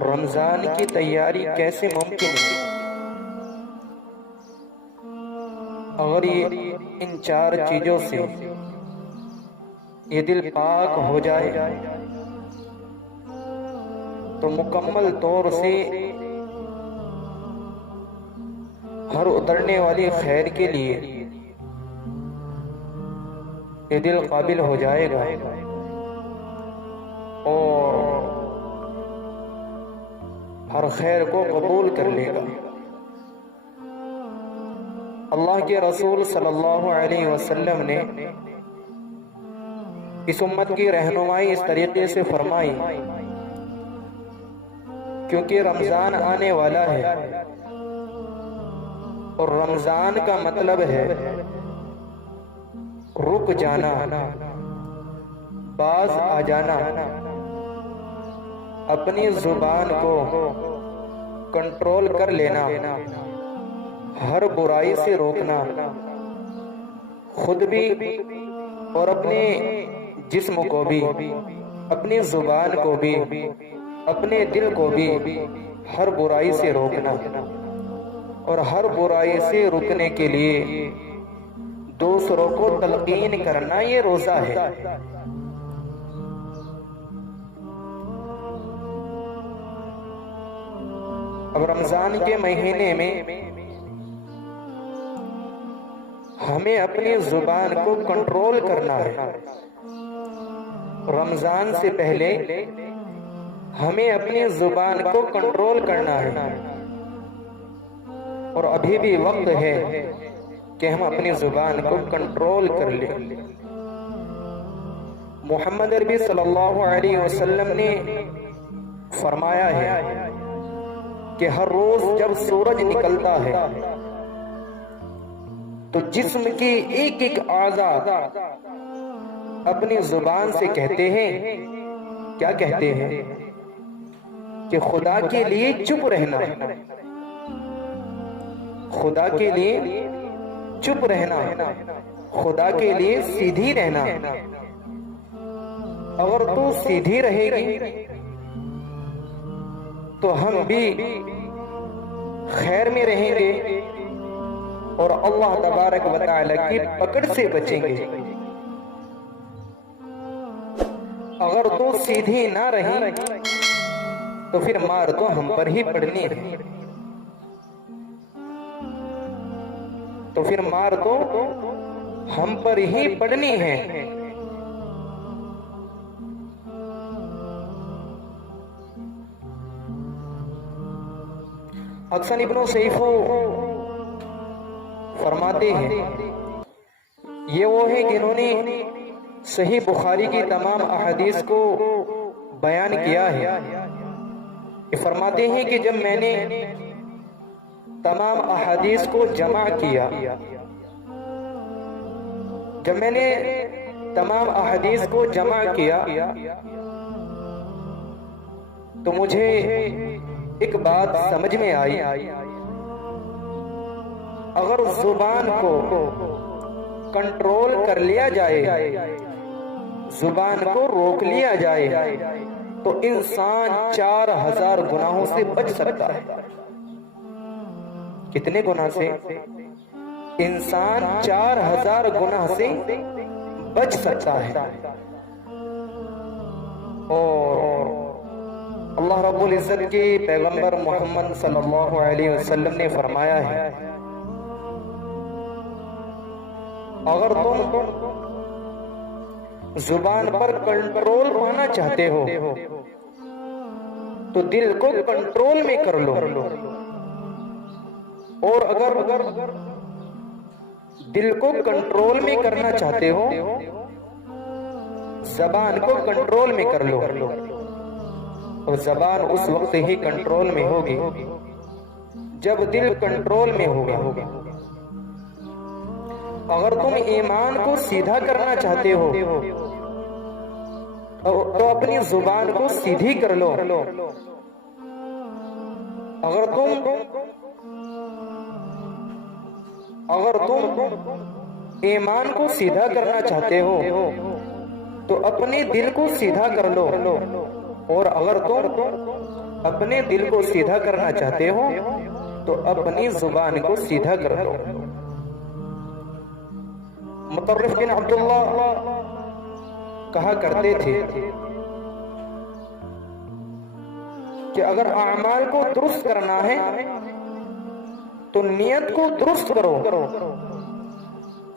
रमज़ान की तैयारी कैसे मुमकिन है अगर ये इन चार चीज़ों से ये दिल पाक हो जाए तो मुकम्मल तौर से हर उतरने वाली खैर के लिए ये दिल काबिल हो जाएगा और हर खैर को कबूल कर लेगा। अल्लाह के रसूल सल्लल्लाहु अलैहि वसल्लम ने इस उम्मत की रहनुमाई इस तरीके से फरमाई, क्योंकि रमज़ान आने वाला है और रमज़ान का मतलब है रुक जाना, बाज आ जाना, अपनी जुबान को कंट्रोल कर लेना, हर बुराई से रोकना, खुद भी और अपने जिस्म को भी, अपनी जुबान को भी, अपने दिल को भी हर बुराई से रोकना। और हर बुराई से रुकने के लिए दूसरों को तलकीन करना, ये रोजा है। अब रमजान के महीने में हमें अपनी जुबान को कंट्रोल करना है। रमजान से पहले हमें अपनी जुबान को कंट्रोल करना है और अभी भी वक्त है कि हम अपनी जुबान को कंट्रोल कर लें। मोहम्मद अरबी सल्लल्लाहु अलैहि वसल्लम ने फरमाया है कि हर रोज जब सूरज निकलता है तो जिस्म की एक एक आज़ा अपनी जुबान से कहते हैं, क्या कहते हैं कि खुदा के लिए चुप रहना, खुदा के लिए चुप रहना, खुदा के लिए सीधी रहना। अगर तू सीधी रहेगी तो हम भी खैर में रहेंगे और अल्लाह तबारक व तआला की पकड़ से बचेंगे। अगर तो सीधी ना रही तो फिर मार तो हम पर ही पड़नी है, तो फिर मार तो हम पर ही पड़नी है। हसन इब्न सैफू फरमाते हैं, ये वो है जिन्होंने सही बुखारी की तमाम अहदीस को बयान किया है। ये फरमाते हैं कि जब मैंने तमाम अहदीस को जमा किया, जब मैंने तमाम अहदीस को जमा किया तो मुझे एक बात समझ में आई, अगर जुबान को कंट्रोल कर लिया जाए, जुबान को रोक लिया जाए तो इंसान 4000 गुनाहों से बच सकता है। कितने गुनाह से? इंसान 4000 गुनाह से बच सकता है। और अल्लाह रब्बुल इज्जत के पैगंबर मोहम्मद सल्लल्लाहु अलैहि वसल्लम ने फरमाया है, अगर तुम जुबान पर कंट्रोल पाना चाहते हो तो दिल को कंट्रोल में कर लो, और अगर दिल को कंट्रोल में करना चाहते हो जबान को कंट्रोल में कर लो, और जबान उस वक्त ही कंट्रोल में होगी जब दिल कंट्रोल में होगा। अगर तुम ईमान को सीधा करना चाहते हो तो अपनी जुबान को सीधी कर लो। अगर तुम ईमान को सीधा करना चाहते हो तो अपने दिल को सीधा कर लो, और अगर तुम अपने दिल को सीधा करना चाहते हो तो अपनी जुबान को सीधा कर लो। मुतर्रिफ बिन अब्दुल्ला कहा करते थे कि अगर अमाल को दुरुस्त करना है तो नियत को दुरुस्त करो,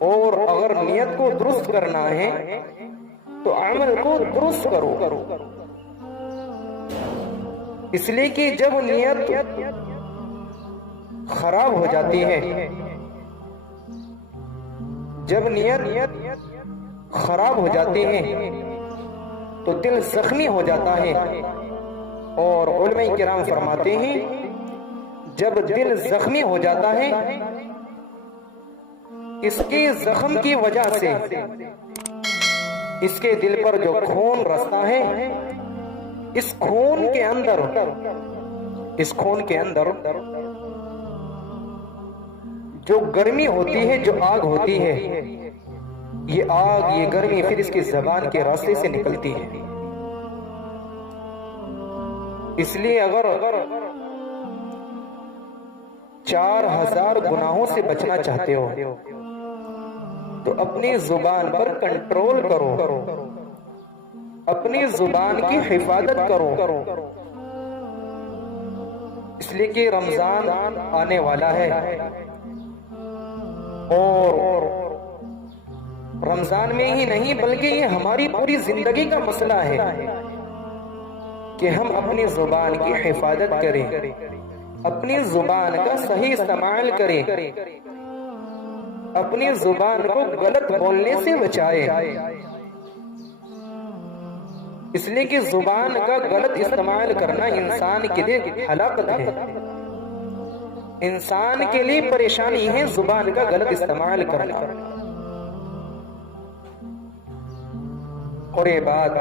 और अगर नियत को दुरुस्त करना है तो अमल को दुरुस्त करो। इसलिए कि जब नियत खराब हो जाती है, जब नियत खराब हो जाती है तो दिल जख्मी हो जाता है। और उलमा किराम फरमाते हैं जब दिल जख्मी हो जाता है, इसके जख्म की वजह से इसके दिल पर जो खून रसता है, इस खून के अंदर जो गर्मी होती है, जो आग होती है, ये आग, ये गर्मी फिर इसकी जबान के रास्ते से निकलती है। इसलिए अगर 4000 गुनाहों से बचना चाहते हो तो अपनी जुबान पर कंट्रोल करो, अपनी जुबान की हिफाजत करो। इसलिए कि रमजान आने वाला है और रमजान में ही नहीं बल्कि ये हमारी पूरी जिंदगी का मसला है कि हम अपनी जुबान की हिफाजत करें, अपनी जुबान का सही इस्तेमाल करें, अपनी जुबान को गलत बोलने से बचाएं। इसलिए कि जुबान का गलत इस्तेमाल करना इंसान के लिए हलाकत है, इंसान के लिए परेशानी है जुबान का गलत इस्तेमाल करना। और ये बात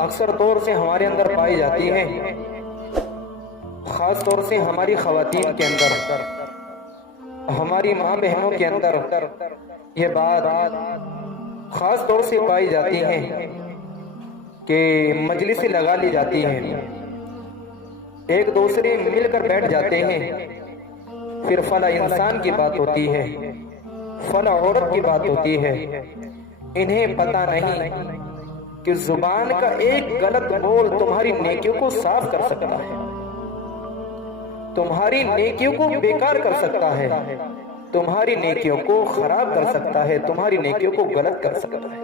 अक्सर तौर से हमारे अंदर पाई जाती है, खास तौर से हमारी खवातीन के अंदर, हमारी माँ बहनों के अंदर ये बात खास तौर से पाई जाती है कि मजलिसें लगा ली जाती हैं, एक दूसरे मिलकर बैठ जाते हैं, फिर फला इंसान की बात होती है, फला औरत की बात होती है। इन्हें पता नहीं कि जुबान का एक गलत बोल तुम्हारी नेकियों को साफ कर सकता है, तुम्हारी नेकियों को बेकार कर सकता है, तुम्हारी नेकियों को खराब कर सकता है, तुम्हारी नेकियों को गलत कर सकता है।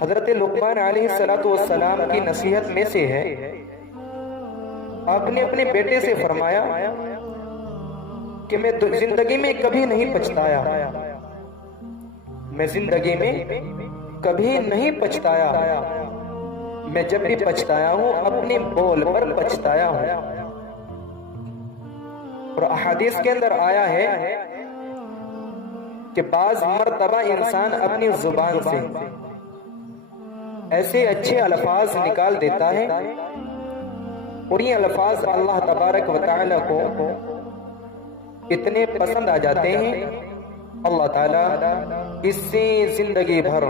हजरत लुक़मान अलैहिस्सलातु वस्सलाम की नसीहत में से है, आपने अपने बेटे से फरमाया कि मैं जिंदगी में कभी नहीं पछताया, मैं जिंदगी में कभी नहीं पछताया, मैं जब भी पछताया हूं अपने बोल पर पछताया हूं। और अहादीस के अंदर आया है कि बाज़ मर्तबा इंसान अपनी जुबान से ऐसे अच्छे अल्फाज निकाल देता है और ये अल्फाज अल्लाह तबारक व तआला को इतने पसंद आ जाते हैं, अल्लाह ताला इससे जिंदगी भर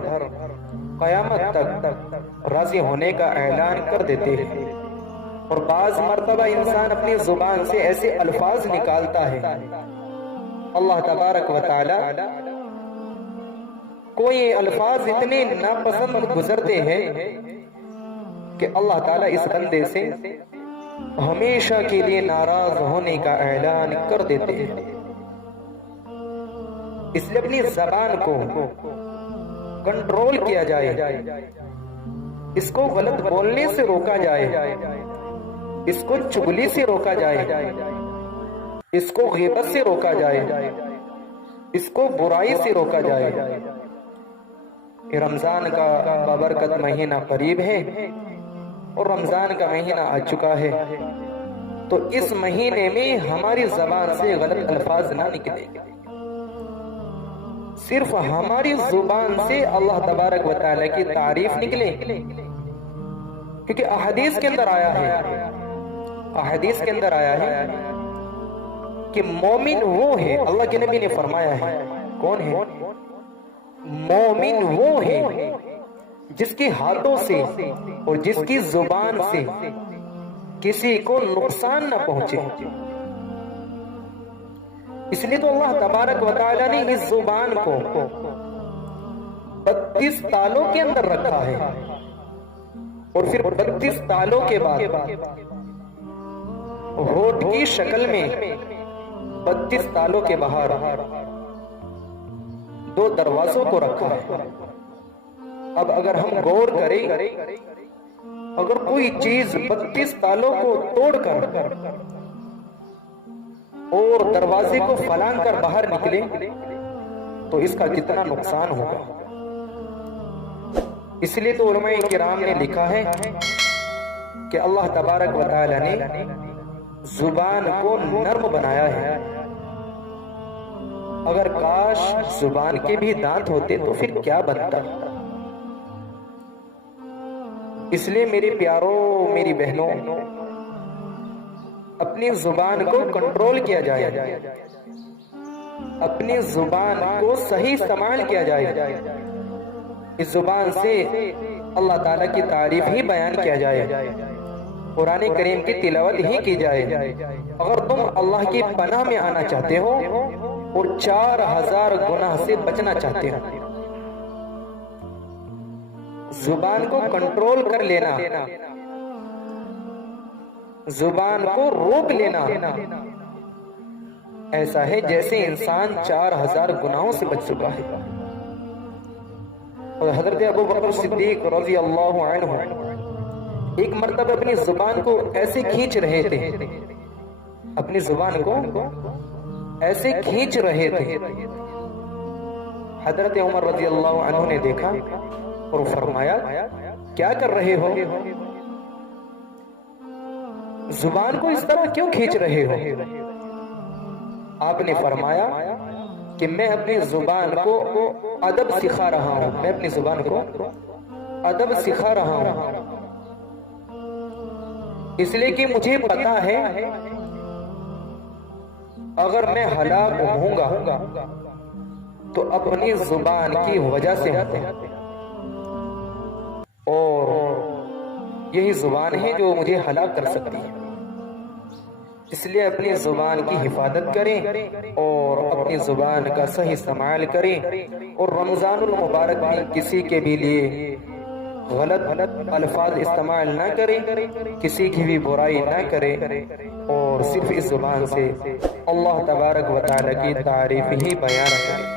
कयामत तक राजी होने का ऐलान कर देते हैं। और बाज़ मर्तबा इंसान अपनी जुबान से ऐसे अल्फाज निकालता है, अल्लाह तबारक व तआला को ये अल्फाज इतने नापसंद गुजरते हैं कि अल्लाह ताला इस बंदे से हमेशा के लिए नाराज होने का ऐलान कर देते हैं। इसलिए अपनी जबान को कंट्रोल किया जाए, इसको गलत बोलने से रोका जाए, इसको चुगली से रोका जाए, इसको ग़ीबत से रोका जाए, इसको बुराई से रोका जाए। रमजान का बाबरकत महीना करीब है और रमजान का महीना आ चुका है, तो इस महीने में हमारी जबान से गलत अल्फाज ना निकले, सिर्फ हमारी जुबान से अल्लाह तबारक व तआला की तारीफ निकले। क्योंकि अहदीस के अंदर आया है, अहदीस के अंदर आया है कि मोमिन वो है, अल्लाह के नबी ने फरमाया है, कौन है मोमिन? वो है जिसके हाथों से और जिसकी जुबान से किसी को नुकसान न पहुंचे। इसलिए तो अल्लाह तबारक व तआला ने इस जुबान को 32 तालों के अंदर रखा है और फिर 32 तालों के बाद होठ की शक्ल में 32 तालों के बाहर 2 दरवाजों को रखा है। अब अगर हम गौर करें, अगर कोई चीज 32 तालों को तोड़कर और दरवाजे को फलांग कर बाहर निकले तो इसका कितना नुकसान होगा। इसलिए तो उलमाए किराम ने लिखा है कि अल्लाह तबारक व तआला ने जुबान को नर्म बनाया है। अगर काश जुबान के भी दांत होते तो फिर क्या बनता। इसलिए मेरे प्यारों, मेरी बहनों, अपनी जुबान को कंट्रोल किया जाए, अपनी जुबान को सही इस्तेमाल किया जाए। इस जुबान से अल्लाह ताला की तारीफ ही बयान किया जाए, कुरान करीम की तिलावत ही की जाए। अगर तुम अल्लाह की पनाह में आना चाहते हो और 4000 गुनाह से बचना चाहते हो, जुबान को कंट्रोल कर लेना, जुबान को रोक लेना ऐसा है जैसे इंसान 4000 गुनाहों से बच चुका है। और हजरत अबू बकर सिद्दीक रज़ी अल्लाहु अन्हु एक मर्तबा अपनी जुबान को ऐसे खींच रहे थे, अपनी जुबान को ऐसे खींच रहे थे। हजरत उमर रज़ी अल्लाहु अन्हु ने देखा और फरमाया, क्या कर रहे हो, जुबान को इस तरह क्यों खींच रहे हो। आपने फरमाया कि मैं अपनी जुबान को अदब सिखा रहा हूं, मैं अपनी जुबान को अदब सिखा रहा हूं, इसलिए कि मुझे पता है अगर मैं हलाक होऊंगा तो अपनी जुबान की वजह से होता, और यही जुबान है जो मुझे हलाक कर सकती है। इसलिए अपनी जुबान की हिफाजत करें और अपनी जुबान का सही इस्तेमाल करें, और रमजानुल मुबारक में किसी के भी लिए गलत अल्फाज इस्तेमाल ना करें, किसी की भी बुराई ना करें, और सिर्फ इस जुबान से अल्लाह तबारक व तआला की तारीफ ही बयान करें।